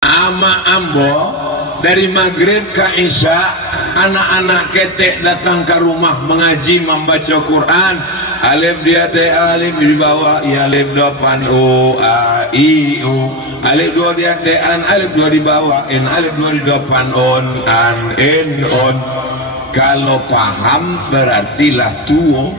ama ambo dari maghrib ke isya anak-anak ketek datang ke rumah mengaji membaca Quran. Alif dia teh alif di bawah ya alif depan o a i u, alif dua dia teh an, alif dua di bawah in, alif dua di depan on an in on. Kalau paham berartilah tuo.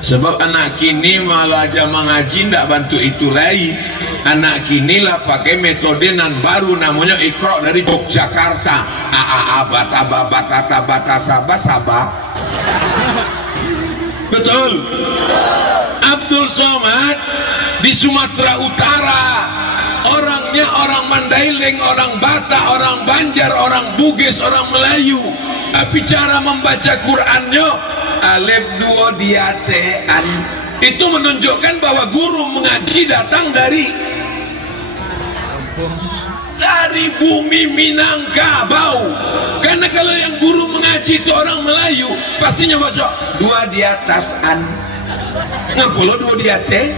Sebab anak kini malah aja mengaji ndak bantu itu lain. Anak kini lah pakai metode nan baru namanya Iqra dari Yogyakarta. A a a bata bata bata sabah sabah. Betul. Abdul Somad di Sumatera Utara, orangnya orang Mandailing, orang Batak, orang Banjar, orang Bugis, orang Melayu. Tapi cara membaca Qurannya alif dua diatean, itu menunjukkan bahwa guru mengaji datang dari bumi Minangkabau. Karena kalau yang guru mengaji itu orang Melayu, pastinya baca dua di atas an. Ngapolo dua diate?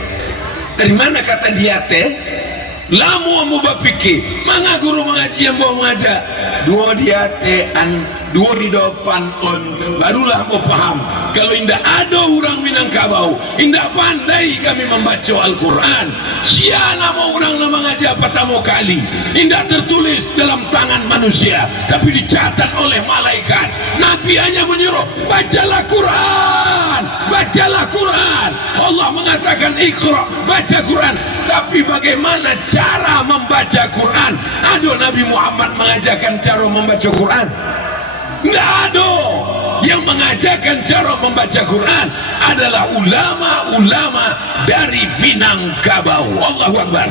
Dari mana kata diate? Lamu amu bapiki, manga guru mengaji yang mau mengajar dua diate an, dua di depan on, barulah mau paham. Kalau indah ada orang Minangkabau, indah pandai kami membaca Al-Quran. Siana mau orang nama ngaji apa tamu kali, indah tertulis dalam tangan manusia, tapi dicatat oleh malaikat. Nabi hanya menyuruh bacalah Quran, bacalah Quran. Allah mengatakan Iqra, baca Quran. Tapi bagaimana cara membaca Quran? Ada Nabi Muhammad mengajarkan cara membaca Quran? Nggak ada. Yang mengajarkan cara membaca Quran adalah ulama-ulama dari Minangkabau. Allahu Akbar.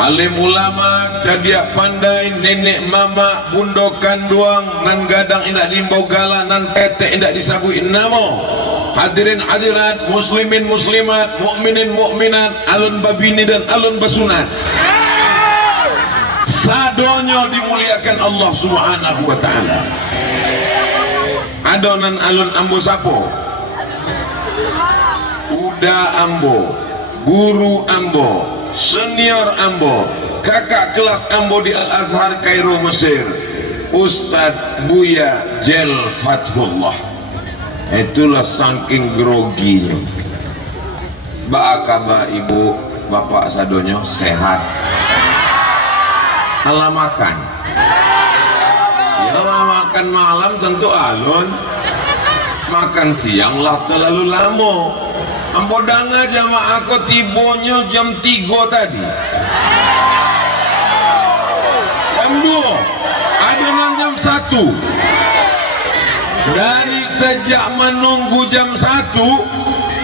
Alim ulama jadi pandai, nenek mama bundokan duang nan gadang indak dimbogala nan tete indak disabui namo. Hadirin hadirat, muslimin muslimat, mukminin mukminat, alun babini dan alun basunat, sadonyo dimuliakan Allah Subhanahu wa taala. Adonan alun ambo sapo, uda ambo, guru ambo, senior ambo, kakak kelas ambo di Al-Azhar Kairo Mesir, Ustadz Buya Jel Fathullah. Itulah saking groginya. Ba'akaba ibu bapak sadonyo sehat? Alah makan ya, makan malam tentu alun, makan siang lah terlalu lama. Ampodanga jamaah aku tibonya jam 3 tadi, jam 2 adonan jam 1. Dari sejak menunggu jam 1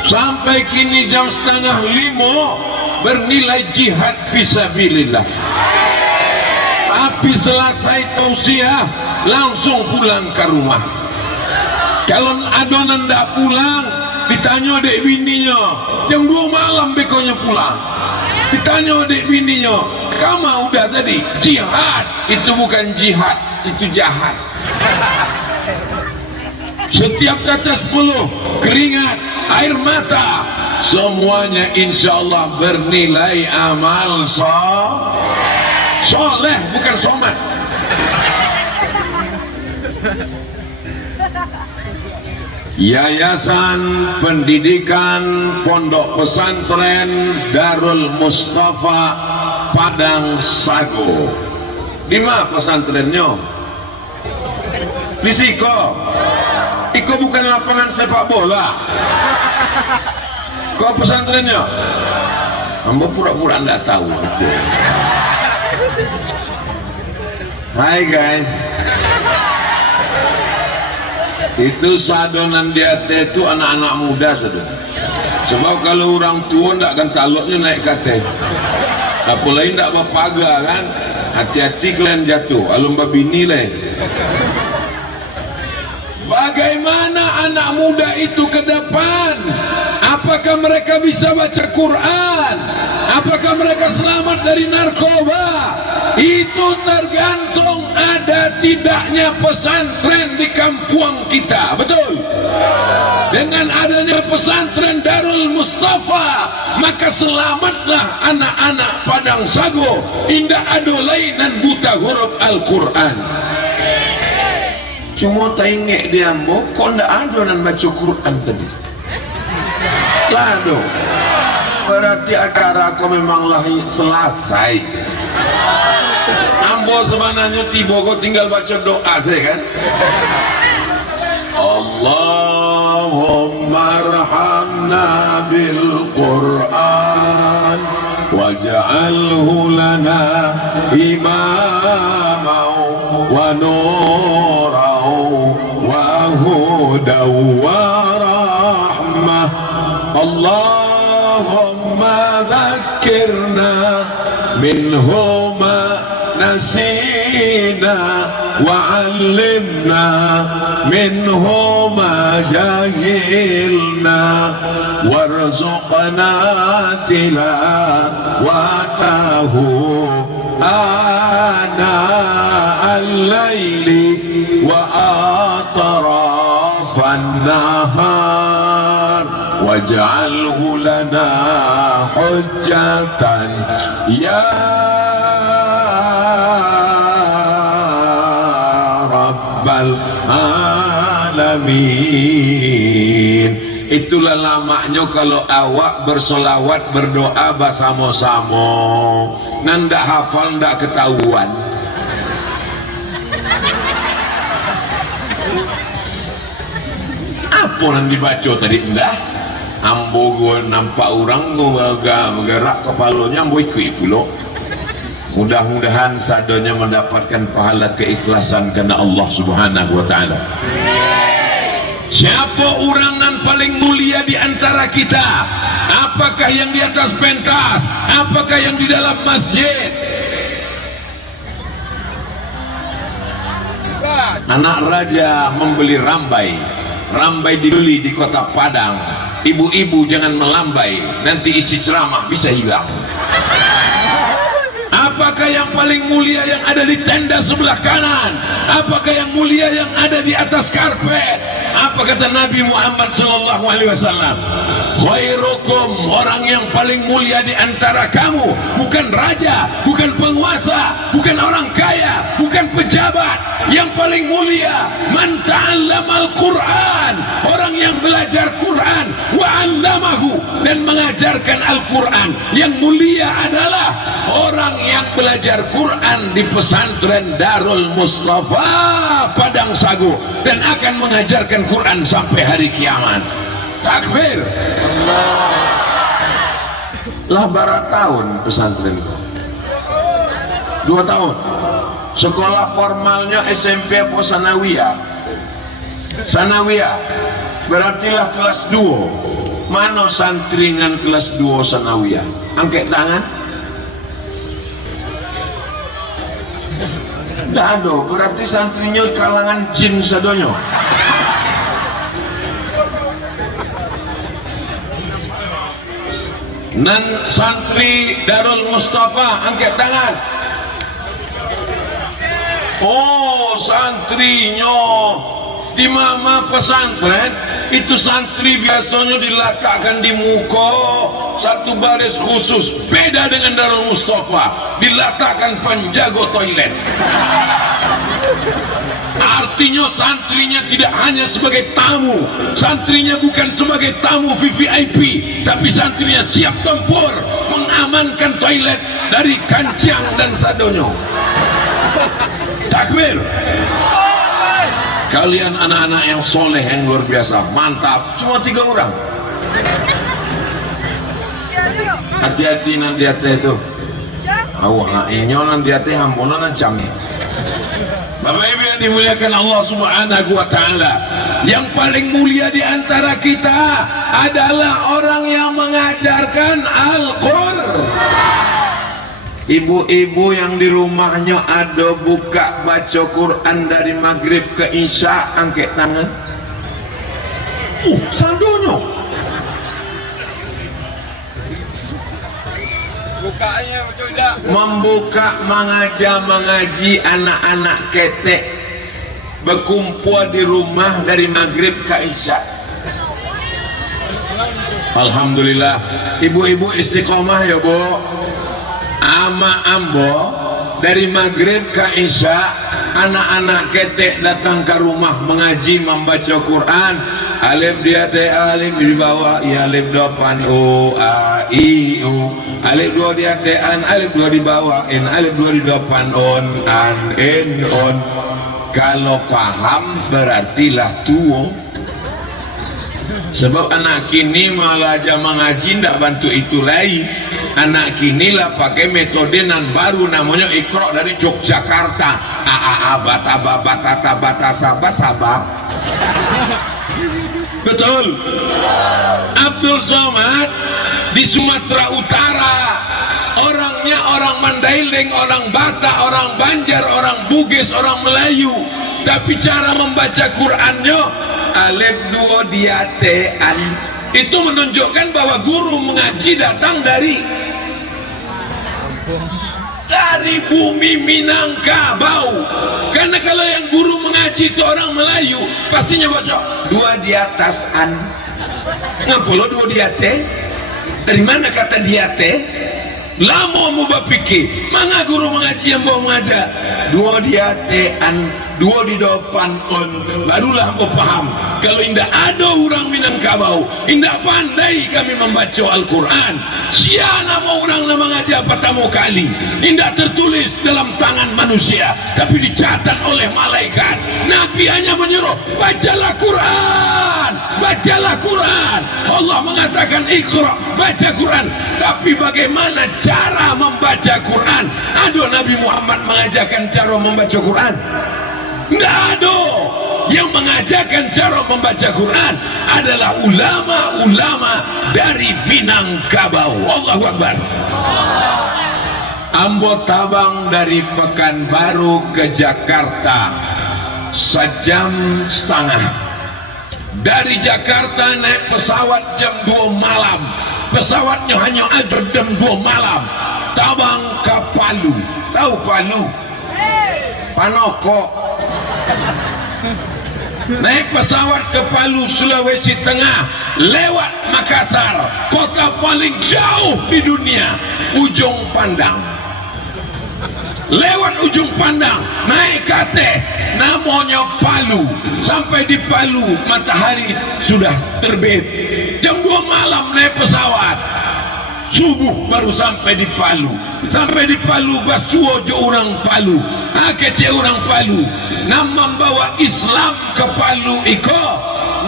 sampai kini jam setengah 5 bernilai jihad fisabilillah. Tapi selesai tausiah langsung pulang ke rumah. Kalau adonan tidak pulang, ditanya adik bininya, jam 2 malam bekonya pulang. Ditanya adik bininya, kamu udah tadi jihad? Itu bukan jihad, itu jahat. Setiap kata 10 keringat, air mata, semuanya insya Allah bernilai amal soleh, bukan somat. Yayasan Pendidikan Pondok Pesantren Darul Mustafa Padang Sago. Di mana pesantrennya? Di Siko. Iko bukan lapangan sepak bola. Kok pesantrennya? Ambo pura-pura anda tahu. Hai guys. Itu sadonan dia itu anak-anak muda saudara. Sebab kalau orang tua ndak akan taloknya naik kate. Apalagi ndak berpaga kan, hati-hati kalian jatuh. Alum babini lain. Bagaimana anak-anak muda itu ke depan, apakah mereka bisa baca Quran, apakah mereka selamat dari narkoba, itu tergantung ada tidaknya pesantren di kampung kita. Betul? Dengan adanya pesantren Darul Mustafa, maka selamatlah anak-anak Padang Sago, indah adolai dan buta huruf Al-Quran. Cuma tak ingat dia ambo, kok ndak ada nan baca Quran tadi. Lado, berarti acara kau memanglah selesai. Ambo sebenarnya tiba kau tinggal baca doa saya kan. Allahumma arhamna bil Quran waj'alhu lana imaman wa nuran wa hudan wa rahmah. Allahumma dhakkirna minhu ma nasina wa'allimna minhu ma jahilna warzuqna tilawatahu ana al-laili wa atrafan nahar waj'alhu lana hujjatan ya alamin. Itulah lamanya kalau awak bersolawat berdoa bersama-sama, nanda hafal ndak ketahuan. Apa yang dibaca tadi ndak? Ambo gua nampak orang gua menggerak kepalanya, ambo ikut pula. Mudah-mudahan sadonya mendapatkan pahala keikhlasan karena Allah Subhanahu wa taala. Siapa orang yang paling mulia di antara kita? Apakah yang di atas pentas? Apakah yang di dalam masjid? Anak raja membeli rambai. Rambai dibeli di kota Padang. Ibu-ibu jangan melambai, nanti isi ceramah bisa hilang. Apakah yang paling mulia yang ada di tenda sebelah kanan? Apakah yang mulia yang ada di atas karpet? Apa kata Nabi Muhammad SAW? Khairukum, orang yang paling mulia di antara kamu bukan raja, bukan penguasa, bukan orang kaya, bukan pejabat. Yang paling mulia man ta'allamal Quran, orang yang belajar Quran wa 'allamahu, dan mengajarkan Al-Quran. Yang mulia adalah orang yang belajar Quran di pesantren Darul Mustafa Padang Sago dan akan mengajarkan Quran sampai hari kiamat. Takbir. Lah berapa tahun pesantren kau? 2 tahun. Sekolah formalnya SMP apa sanawiyah? Sanawiyah. Berartilah kelas 2. Mana santringan kelas 2 sanawiyah? Angkat tangan. Tidak ada, berarti santrinya kalangan jin sadonyo. Nan santri Darul Mustafa angkat tangan. Oh, santrinya di mama pesantren itu santri biasanya diletakkan di muka satu baris khusus, beda dengan Darul Mustafa diletakkan penjaga toilet. Artinya santrinya tidak hanya sebagai tamu, santrinya bukan sebagai tamu VVIP, tapi santrinya siap tempur mengamankan toilet dari kancang dan sadonyo. Takbir. Kalian anak-anak yang soleh yang luar biasa, mantap. Cuma 3 orang. Hati-hati nanti itu. Awak inyo nanti hampunan ancam. Bapak Ibu yang dimuliakan Allah Subhanahu wa taala, yang paling mulia di antara kita adalah orang yang mengajarkan Al-Qur'an. Ibu-ibu yang di rumahnya ada buka baca Quran dari maghrib ke isya, angkat tangan. Saldonyo. Bukanya sudah Membuka mengaji anak-anak ketek berkumpul di rumah dari maghrib ke isya. Alhamdulillah, ibu-ibu istiqomah ya bu. Ama ambo dari maghrib ke isya anak-anak ketek datang ke rumah mengaji membaca Quran. Alif dia teh alif di bawah, ya alif depan o a i u. Alif dua dia teh an, alif dua di bawah, in alif dua di depan on an in on. Kalau paham berartilah tua. Sebab anak kini malah aja mengaji ndak bantu itu lain. Anak kini lah pakai metode nan baru namanya Iqra dari Yogyakarta. A bata bata bata sabah. Betul. Abdul Somad di Sumatera Utara, orangnya orang Mandailing, orang Batak, orang Banjar, orang Bugis, orang Melayu, tapi cara membaca Qurannya alif dua dia an. Itu menunjukkan bahwa guru mengaji datang dari bumi Minangkabau. Karena kalau yang guru mengaji itu orang Melayu, pastinya baca dua di atas an. Ngapolo dua di atas? Dari mana kata di atas? Lama mau berpikir, mana guru mengaji yang mau mengajar dua di atas an, dua di depan on, barulah mau paham. Kalau indah ada orang Minangkabau, indah pandai kami membaca Al-Quran. Siana mau orang nama mengajar pertama kali, indah tertulis dalam tangan manusia, tapi dicatat oleh malaikat. Nabi hanya menyuruh bacalah Quran, bacalah Quran. Allah mengatakan Iqra, baca Quran. Tapi bagaimana cara membaca Quran? Ada Nabi Muhammad mengajarkan cara membaca Quran? Tidak ada. Yang mengajarkan cara membaca Quran adalah ulama-ulama dari Minangkabau. Allahu Akbar. Ambo tabang dari Pekanbaru ke Jakarta 1,5 jam. Dari Jakarta naik pesawat jam 2 malam. Pesawatnya hanya ada jam 2 malam. Tabang ke Palu. Tahu Palu? Panoko. Naik pesawat ke Palu, Sulawesi Tengah, lewat Makassar, kota paling jauh di dunia, Ujung Pandang. Lewat Ujung Pandang, naik kate, namanya Palu. Sampai di Palu, matahari sudah terbit. Jam 2 malam naik pesawat, subuh baru sampai di Palu. Sampai di Palu, basuo je orang Palu, kecil orang Palu. Nama membawa Islam ke Palu iko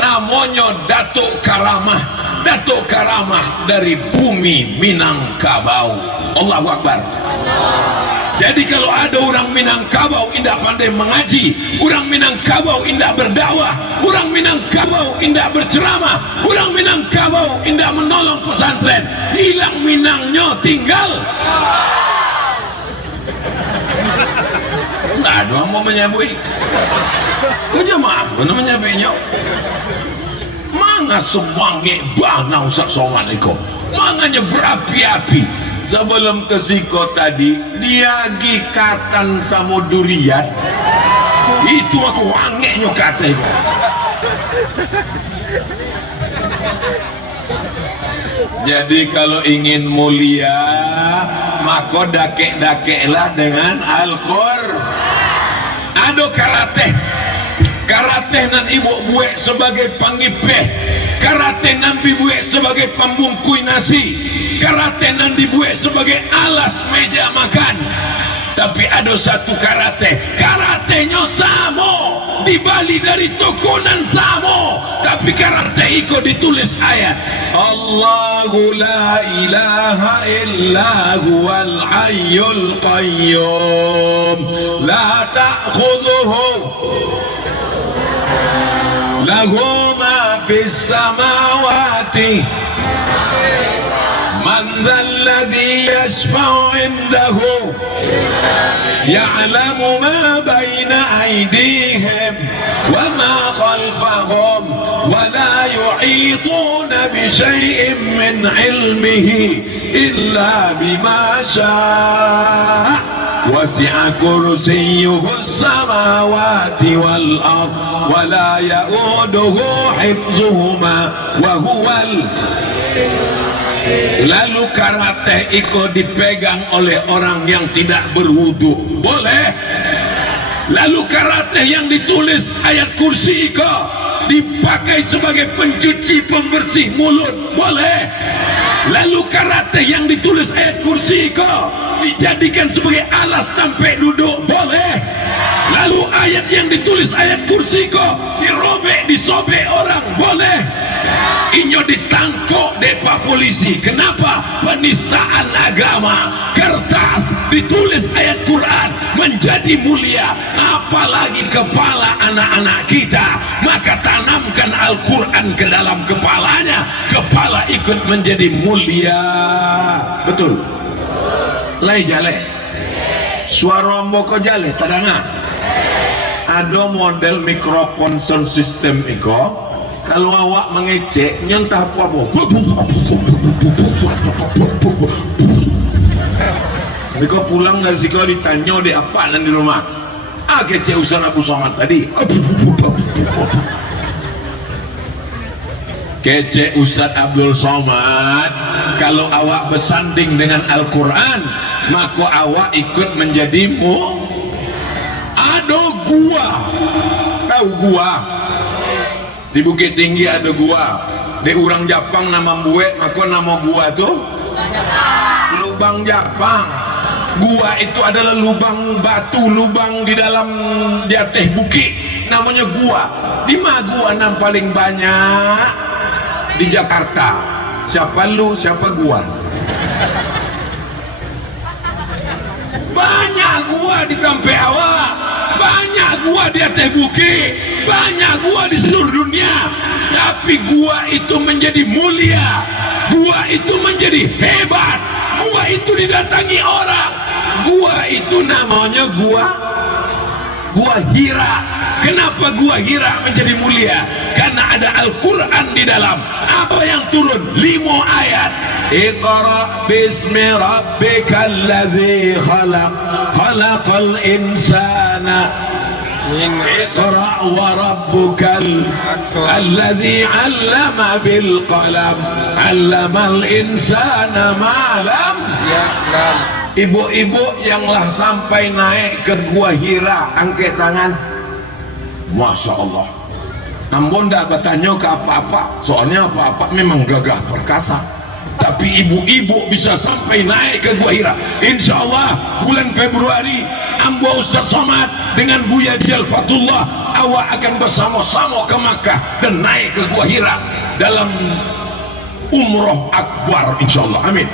namanya Datuk Karamah. Datuk Karamah dari bumi Minangkabau. Allahu Akbar. Jadi kalau ada orang Minangkabau indah pandai mengaji, orang Minangkabau indah berdakwah, orang Minangkabau indah berceramah, orang Minangkabau indah menolong pesantren, hilang Minangnya tinggal. Nggak ada yang mau menyabui. Kau jemaah mana menyabuinya? Manga semangat bana Ustaz Somad itu, manganya berapi-api. Sebelum ke Siko tadi, dia gikatan sama durian. Itu aku wangeknya kata itu. Jadi kalau ingin mulia, maka dakek-dakeklah dengan Al-Qur'an. Ada karate. Karate nan ibu buat sebagai pangipeh. Karate nan dibuat sebagai pembungkui nasi. Karate nan dibuat sebagai alas meja makan. Tapi ada satu karate, karatenya sama, di Bali dari tokonan sama, tapi karate itu ditulis ayat Allahu la ilaha illa huwal hayyul qayyum la ta'khudhuhu lahu ma fis samawati man dzalladzi yashfa'u 'indahu ya'lamu ma baina aydihim wa ma khalfahum wa la yuhituna bi syai'in min ilmihi illa bima syaa wasi'a kursiyyuhus samawati wal ard wa la ya'uduhu hifdzuhuma wa huwal. Lalu karate iko dipegang oleh orang yang tidak berwudu, boleh. Lalu karate yang ditulis ayat kursi iko dipakai sebagai pencuci pembersih mulut, boleh. Lalu karate yang ditulis ayat kursi iko dijadikan sebagai alas tampe duduk, boleh. Lalu ayat yang ditulis ayat kursi iko dirobek disobek orang, boleh. Inyo ditangkok depa polisi. Kenapa? Penistaan agama. Kertas ditulis ayat Quran menjadi mulia, apalagi kepala anak-anak kita. Maka tanamkan Al-Quran ke dalam kepalanya, kepala ikut menjadi mulia. Betul? Lai jale suara mboko jale tadanga. Ada model mikrofon sound system iko, kalau awak mengecek nyentah apa-apa. Mereka pulang dari situ ditanya di apa di rumah. Kecek Ustaz Abu Somad tadi. Kecek Ustaz Abdul Somad. Kalau awak bersanding dengan Al-Quran, maka awak ikut menjadi ada gua. Tahu gua? Di Bukit Tinggi ada gua. Di orang Japang nama buek, maka nama gua tuh lubang Japang. Gua itu adalah lubang batu, lubang di dalam di atas bukit, namanya gua. Di mana gua yang paling banyak? Di Jakarta. Siapa lu, siapa gua? Banyak gua di tempat awak, banyak gua di atas bukit, banyak gua di seluruh dunia. Tapi gua itu menjadi mulia, gua itu menjadi hebat, gua itu didatangi orang. Gua itu namanya gua Hira. Kenapa gua Hira menjadi mulia? Karena ada Al-Quran di dalam. Apa yang turun? 5 ayat. Iqra bismi rabbikal ladzi khalaq, khalaqal insana. Iqra wa rabbukal alladzi 'allama bil qalam, 'allamal insana ma lam ya'lam. Ibu-ibu yanglah sampai naik ke gua Hira, angkat tangan. Masya Allah. Ambon tidak bertanya ke apa-apa, soalnya apa-apa memang gagah perkasa. Tapi ibu-ibu bisa sampai naik ke gua Hira. Insya Allah bulan Februari, Ambo Ustaz Somad dengan Buya Jal Fatullah, awak akan bersama-sama ke Makkah dan naik ke gua Hira dalam umroh akbar, insya Allah. Amin.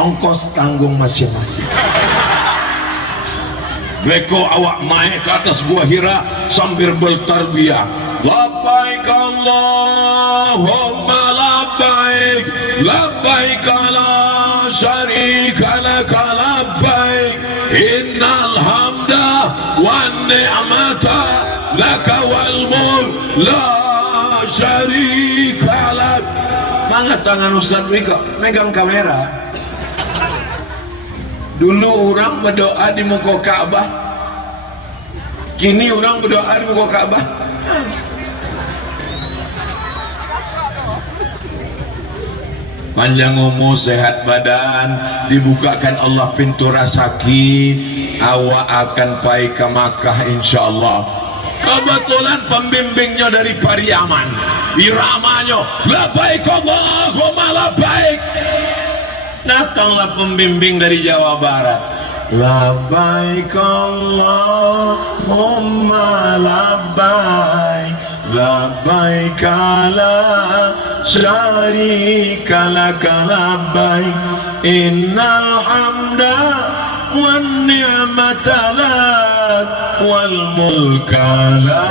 Ongkos tanggung masing-masing. Beko awak naik ke atas gua Hira sambil bertarbiyah. Labbaik Allahumma labbaik, labbaik la syarika laka labbaik, innal hamda wan ni'mata laka wal mulk la syarika lak. Mangga tangan Ustaz Wiko megang kamera. Dulu orang berdoa di muka Ka'bah, kini orang berdoa di muka Ka'bah. Panjang umur, sehat badan, dibukakan Allah pintu rezeki, awak akan pergi ke Makkah insyaallah. Kebetulan pembimbingnya dari Pariaman, iramanya labbaik Allahumma labbaik. Datanglah pembimbing dari Jawa Barat. Labbaik Allahumma labbaik, labbaik la syarika laka labbaik, innal hamda wan ni'mata lak wal mulka la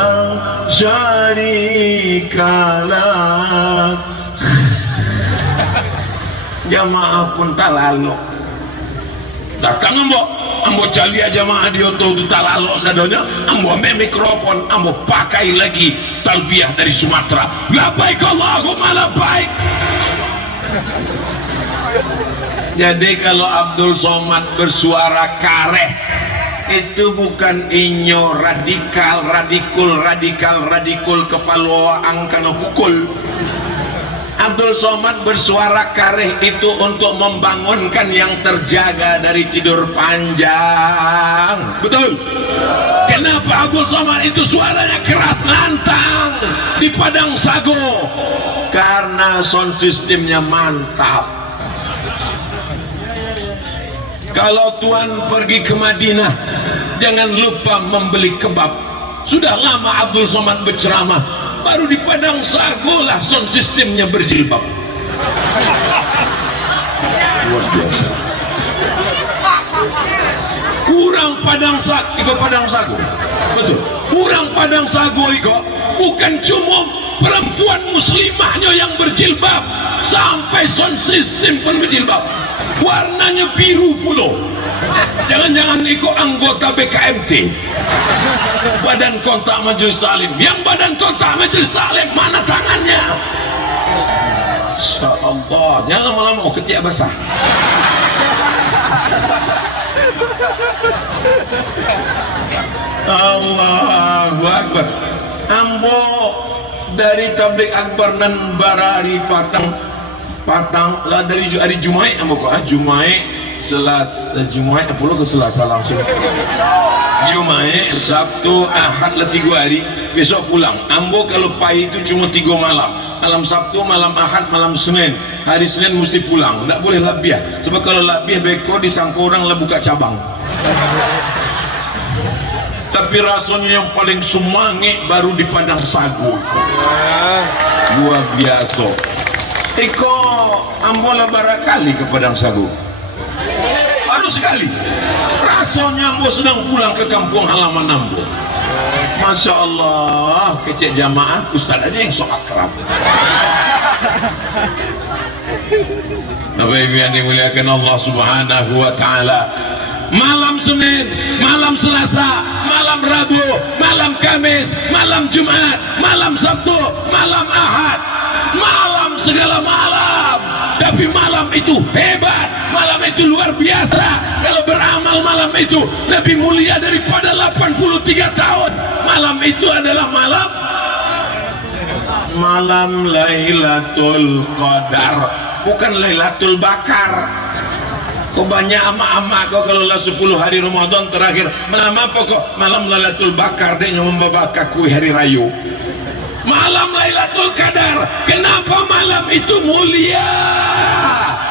syarika lak. Jamaah pun tak lalu. Datang mbok ambo cali aja mah dia tuh talalo sadonya, ambo ambil mikrofon, ambo pakai lagi talbiyah dari Sumatera. Labbaik Allahumma labbaik. Jadi kalau Abdul Somad bersuara kareh itu bukan inyo radikul kepala angkana pukul. Abdul Somad bersuara kareh itu untuk membangunkan yang terjaga dari tidur panjang. Betul. Kenapa Abdul Somad itu suaranya keras lantang di Padang Sago? Karena sound systemnya mantap. Kalau tuan pergi ke Madinah, jangan lupa membeli kebab. Sudah lama Abdul Somad berceramah, baru di Padang Sago lah sound systemnya berjilbab. Luar biasa. Kurang Padang Sago, iko Padang Sago. Betul. Kurang Padang Sago iko bukan cuma perempuan muslimahnya yang berjilbab, sampai sound system pun berjilbab. Warnanya biru pula. Jangan-jangan ikut anggota BKMT, Badan Kontak Majelis Taklim. Yang Badan Kontak Majelis Taklim mana tangannya? Masya Allah, jangan lama-lama ketiak basah. Allahu Akbar. Ambo dari tablik akbar nan barari patang lah dari hari Jumaat ambo ko Jumaat Jumaat apa ke Selasa langsung Jumaat Sabtu Ahad lah 3 hari, besok pulang. Ambo kalau pai itu cuma 3 malam, malam Sabtu, malam Ahad, malam Senin. Hari Senin mesti pulang, tak boleh lebih, sebab kalau lebih beko disangka orang lah buka cabang. Tapi rasanya yang paling semangat baru di Padang Sago. Luar biasa. Iko ambo lah barakali ke Padang Sago. Baru sekali. Rasanya ambo sedang pulang ke kampung halaman ambo. Masya Allah, kecek jamaah ustaz aja yang sok akrab. Bapak Ibu yang dimuliakan Allah Subhanahu wa taala. Malam Senin, malam Selasa, malam Rabu, malam Kamis, malam Jumat, malam Sabtu, malam Ahad, malam segala malam. Tapi malam itu hebat, malam itu luar biasa. Kalau beramal malam itu lebih mulia daripada 83 tahun. Malam itu adalah malam Lailatul Qadar, bukan Lailatul Bakar. Kok banyak ama-ama kok kalau lah 10 hari Ramadan terakhir malam apa kok malam Lailatul Bakar, dia membakar kue hari raya. Malam Lailatul Qadar, kenapa malam itu mulia?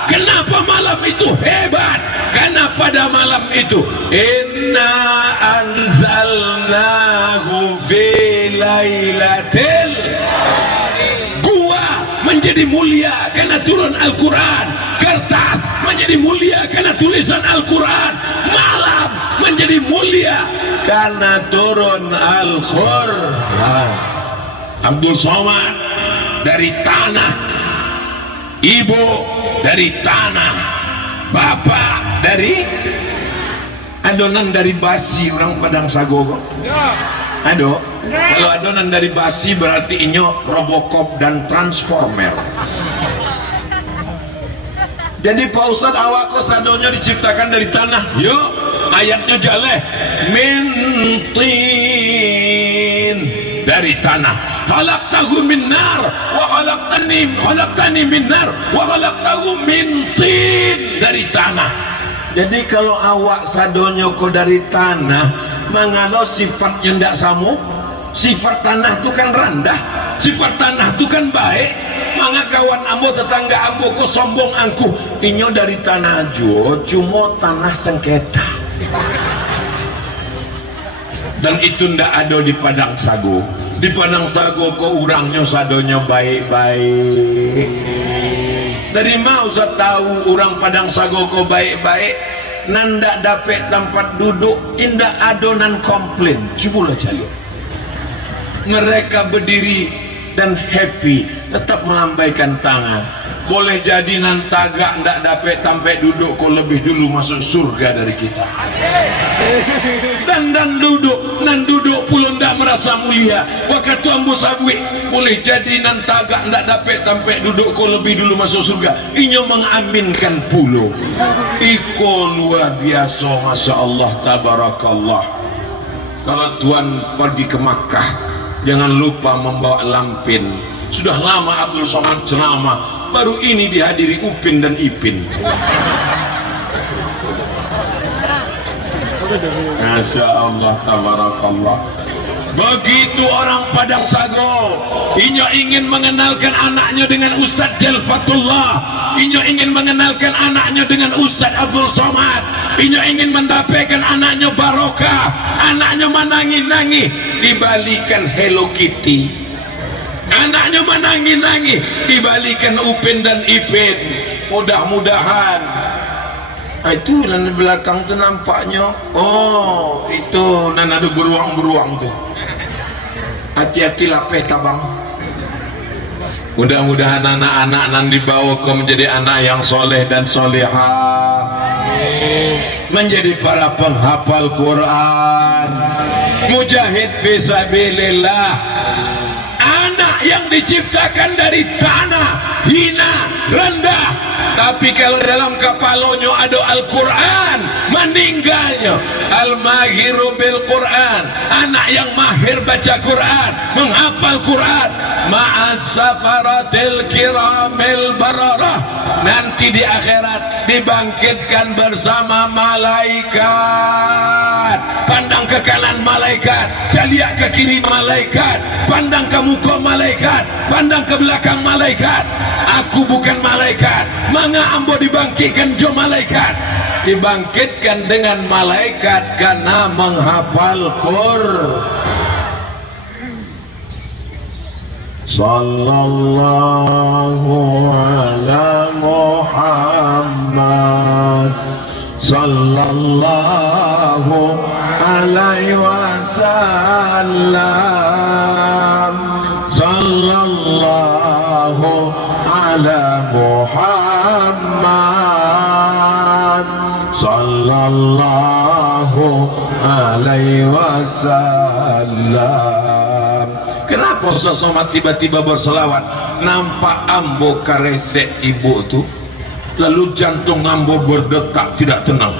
Kenapa malam itu hebat? Karena pada malam itu inna anzalnahu fi lailatil, gua menjadi mulia karena turun Al-Quran, kertas menjadi mulia karena tulisan Al-Quran, malam menjadi mulia karena turun Al-Quran. Abdul Somad dari tanah, ibu dari tanah, bapak dari adonan dari basi orang Padang Sago. Aduh, kalau adonan dari basi berarti inyo Robocop dan Transformer. Jadi Pak Ustadz awak sadonya diciptakan dari tanah. Yuk, ayatnya jaleh mintin, dari tanah. Khalaqtahu min nar wa khalaqtani min nar wa khalaqtahu min tin, dari tanah. Jadi kalau awak sadonyo ko dari tanah, mangalo sifatnya ndak samu. Sifat tanah itu kan rendah, sifat tanah itu kan baik. Manga kawan ambo tetangga ambo ko sombong angku, inyo dari tanah jo cuma tanah sengketa. Dan itu ndak ada di Padang Sago. Di Padang Sago ko urangnya sadonya baik-baik. Dari mau saya tahu orang Padang Sago ko baik-baik, nanda dapet tempat duduk indah adonan komplain. Cobalah cari. Mereka berdiri dan happy, tetap melambaikan tangan. boleh jadi nan tagak ndak dapat sampai duduk kau lebih dulu masuk surga dari kita. Dan duduk pula ndak merasa mulia. Waktu ambo sabwi boleh jadi nan tagak ndak dapat sampai duduk kau lebih dulu masuk surga. Inyo mengaminkan pulo. Iko luar biasa, masya Allah, tabarakallah. Kalau Tuan pergi ke Makkah, jangan lupa membawa lampin. Sudah lama Abdul Somad ceramah, baru ini dihadiri Upin dan Ipin. Masya Allah, tabarakallah. Begitu orang Padang Sago, inyo ingin mengenalkan anaknya dengan Ustaz Jalfatullah, inyo ingin mengenalkan anaknya dengan Ustaz Abdul Somad, inyo ingin mendapatkan anaknya barokah, anaknya menangi-nangi, dibalikan Hello Kitty. Anaknya menangi-nangi, dibalikan Upin dan Ipin. Mudah-mudahan itu di belakang tuh nampaknya, oh itu nan ada beruang-beruang tuh. Hati-hati lah tabang. Mudah-mudahan anak-anak nan dibawa ke menjadi anak yang soleh dan soleha, menjadi para penghafal Quran, mujahid fisabilillah, anak yang diciptakan dari tanah hina rendah, tapi kalau dalam kepalanya ada Al-Quran, meninggalnya al-mahiru bil Quran, anak yang mahir baca Quran, menghafal Quran, ma'as safaratil kiramil bararah, nanti di akhirat dibangkitkan bersama malaikat. Pandang ke kanan malaikat, caliak ke kiri malaikat, pandang ke muka malaikat, pandang ke belakang malaikat. Aku bukan malaikat, manga ambo dibangkitkan jo malaikat, dibangkitkan dengan malaikat karena menghafal Quran. Sallallahu ala Muhammad, sallallahu alaihi wasallam, sallallahu ala Muhammad, sallallahu alaihi wasallam. Kenapa Ustaz Somad tiba-tiba berselawat? Nampak ambo karesek ibu tu, lalu jantung ambo berdetak tidak tenang.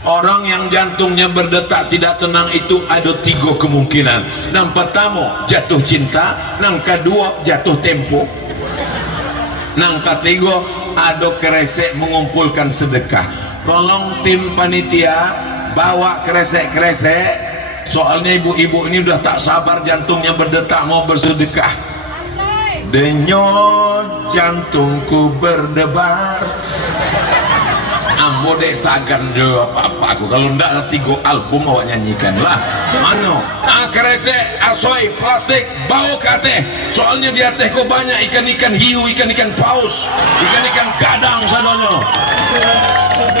Orang yang jantungnya berdetak tidak tenang itu ada 3 kemungkinan. Yang pertama jatuh cinta, yang kedua jatuh tempo, yang ketiga ada keresek mengumpulkan sedekah. Tolong tim panitia bawa keresek-keresek, soalnya ibu-ibu ini udah tak sabar, jantungnya berdetak mau bersedekah. Denyut jantungku berdebar, ambo dek sagan jo apa-apa aku, kalau ndak lah 3 album awak nyanyikan lah. Mano keresek asoy plastik bau kateh, soalnya di ateh kok banyak ikan-ikan hiu, ikan-ikan paus, ikan-ikan gadang sadonyo.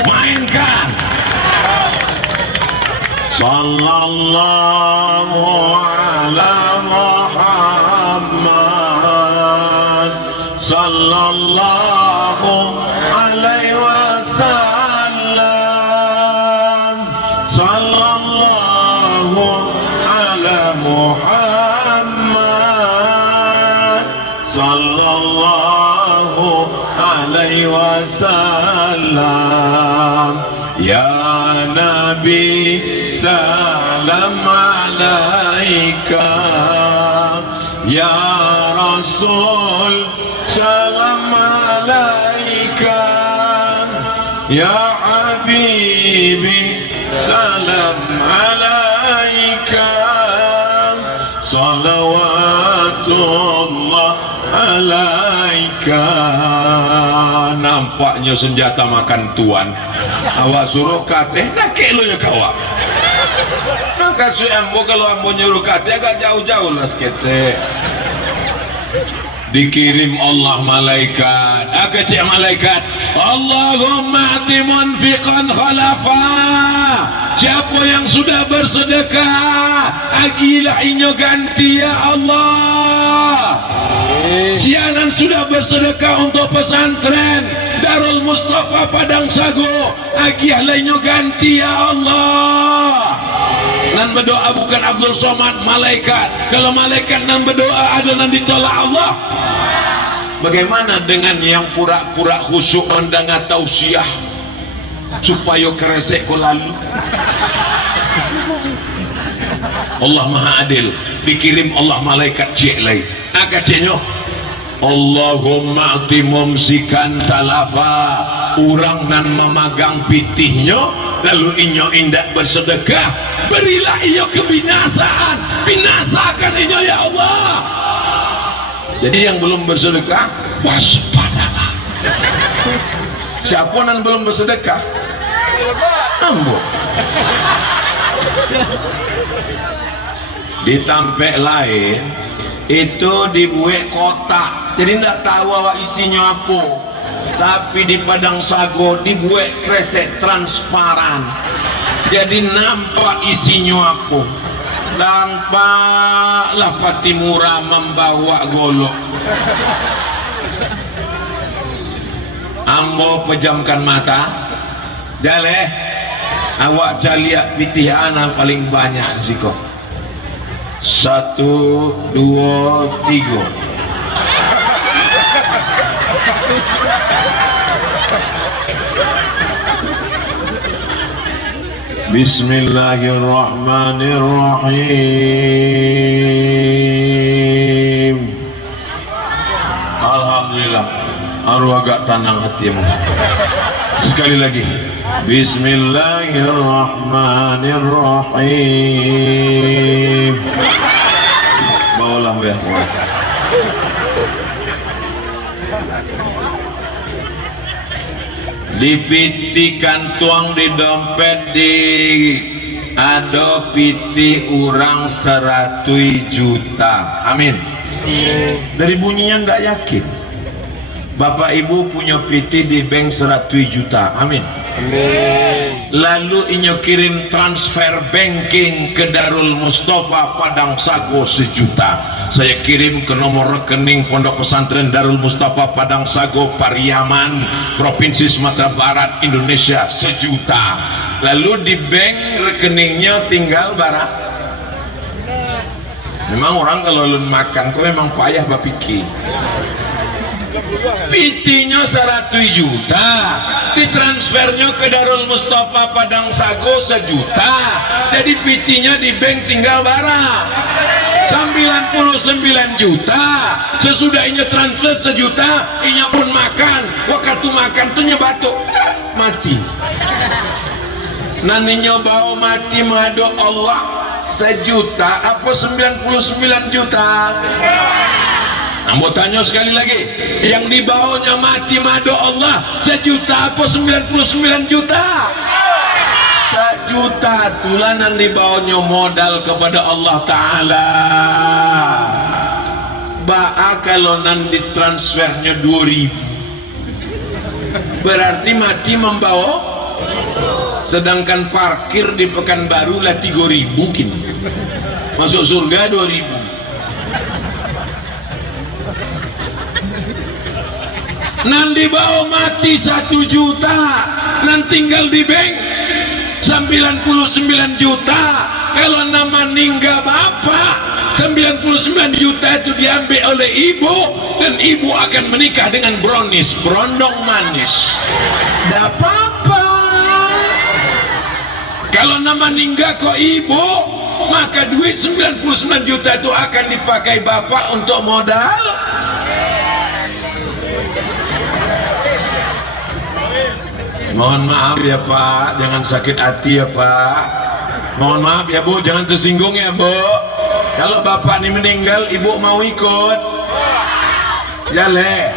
Mainkan. Sallallahu ala Muhammad, sallallahu alaihi wasallam, sallallahu ala Muhammad, sallallahu alaihi wasallam. Ya Nabi salam alaika, ya Rasul salam alaika, ya Habibi salam alaika, salawatullah alaika. Nampaknya senjata makan tuan. Awak suruh kateh, dah kelonya kawak. Nah kasih ambo, kalau ambo nyuruh kateh agak jauh-jauh lah sekete. Dikirim Allah malaikat, agak cek malaikat, Allahumma ati munfiqan khalafa. Siapa yang sudah bersedekah, agilah inyo ganti ya Allah. Sianan sudah bersedekah untuk pesantren Darul Mustafa Padang Sago. Agiah lainnya ganti ya Allah. Nan berdoa bukan Abdul Somad, malaikat. Kalau malaikat nan berdoa ada nan ditolak Allah. Bagaimana dengan yang pura-pura khusyuk mendengar tausiah supaya keresek ko lalu? Allah Maha Adil, dikirim Allah malaikat cek lagi. Akacenya Allahumma ati mumsikan talafa, orang nan memegang pitihnya lalu inyo indak bersedekah, berilah inyo kebinasaan, binasakan inyo ya Allah. Jadi yang belum bersedekah waspadalah. Siapa nan belum bersedekah? Ambo. Di tampek lain itu dibuat kotak, jadi tidak tahu awak isinya apa. Tapi di Padang Sago dibuat kresek transparan, jadi nampak isinya apa. Nampaklah Patimura membawa golok. Ambo pejamkan mata, jaleh awak lihat pitih anak paling banyak di siko. 1, 2, 3. Bismillahirrahmanirrahim. Alhamdulillah, aru agak tenang hatimu. Sekali lagi, Bismillahirrahmanirrahim. Bawalah ya. Dipitikan tuang di dompet di ada piti urang 100 juta. Amin. Dari bunyinya nggak yakin. Bapak ibu punya piti di bank 100 juta. Amin. Lalu inyo kirim transfer banking ke Darul Mustafa Padang Sago 1 juta. Saya kirim ke nomor rekening Pondok Pesantren Darul Mustafa Padang Sago Pariaman, Provinsi Sumatera Barat, Indonesia 1 juta. Lalu di bank rekeningnya tinggal barang. Memang orang kalau lu makan kok memang payah bapiki. Pitinya 100 juta, ditransfernya ke Darul Mustafa Padang Sago 1 juta. Jadi pitinya di bank tinggal barang 99 juta. Sesudah inya transfer 1 juta, inya pun makan. Waktu makan tuh nya batuk mati. Naninya bau mati mado Allah 1 juta apa 99 juta? Ambo tanya sekali lagi, yang dibawanya mati mado Allah 1 juta apa 99 juta? 1 juta tulanan dibawanya modal kepada Allah Ta'ala. Ba'a kalau nan ditransfernya 2.000 berarti mati membawa, sedangkan parkir di Pekanbaru lah 3.000 mungkin, masuk surga 2.000. Nan dibawa mati 1 juta, nan tinggal di bank 99 juta. Kalau nama ninggal bapak 99 juta itu diambil oleh ibu, dan ibu akan menikah dengan brownies, berondong manis. Tidak apa-apa. Kalau nama ninggal kok ibu, maka duit 99 juta itu akan dipakai bapak untuk modal. Mohon maaf ya Pak, jangan sakit hati ya Pak. Mohon maaf ya Bu, jangan tersinggung ya Bu. Kalau bapak ini meninggal, ibu mau ikut? Ya le.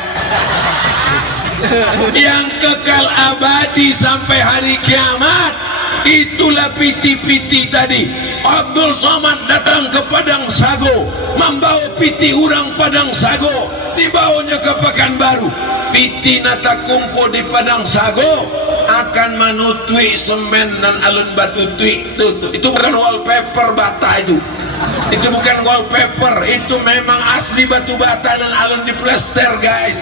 Yang kekal abadi sampai hari kiamat, itulah piti-piti tadi. Abdul Somad datang ke Padang Sago, membawa piti urang Padang Sago, dibawanya ke Pekanbaru. Piti nata kumpul di Padang Sago, akan manutui semen dan alun batu tui. Itu bukan wallpaper bata itu bukan wallpaper, itu memang asli batu bata dan alun di plester guys.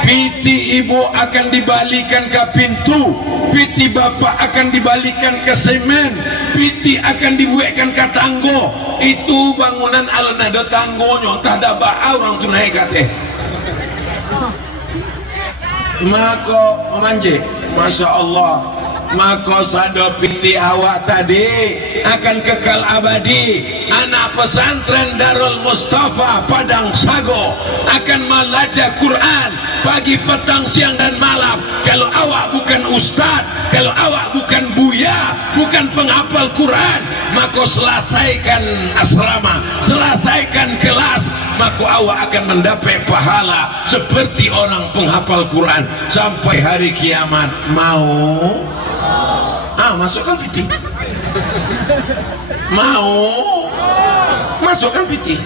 Piti ibu akan dibalikan ke pintu, piti bapak akan dibalikan ke semen, piti akan dibuatkan ke tanggo. Itu bangunan alun ada tanggonya, tak ada baa orang tunai kate. Maka manje, masya Allah. Maka sado piti awak tadi akan kekal abadi. Anak pesantren Darul Mustafa Padang Sago akan belajar Quran pagi, petang, siang dan malam. Kalau awak bukan ustaz, kalau awak bukan buya, bukan penghafal Quran, maka selesaikan asrama, selesaikan kelas, maka awak akan mendapat pahala seperti orang penghafal Quran sampai hari kiamat. Mau? Masukkan piti. Mau? Masukkan piti.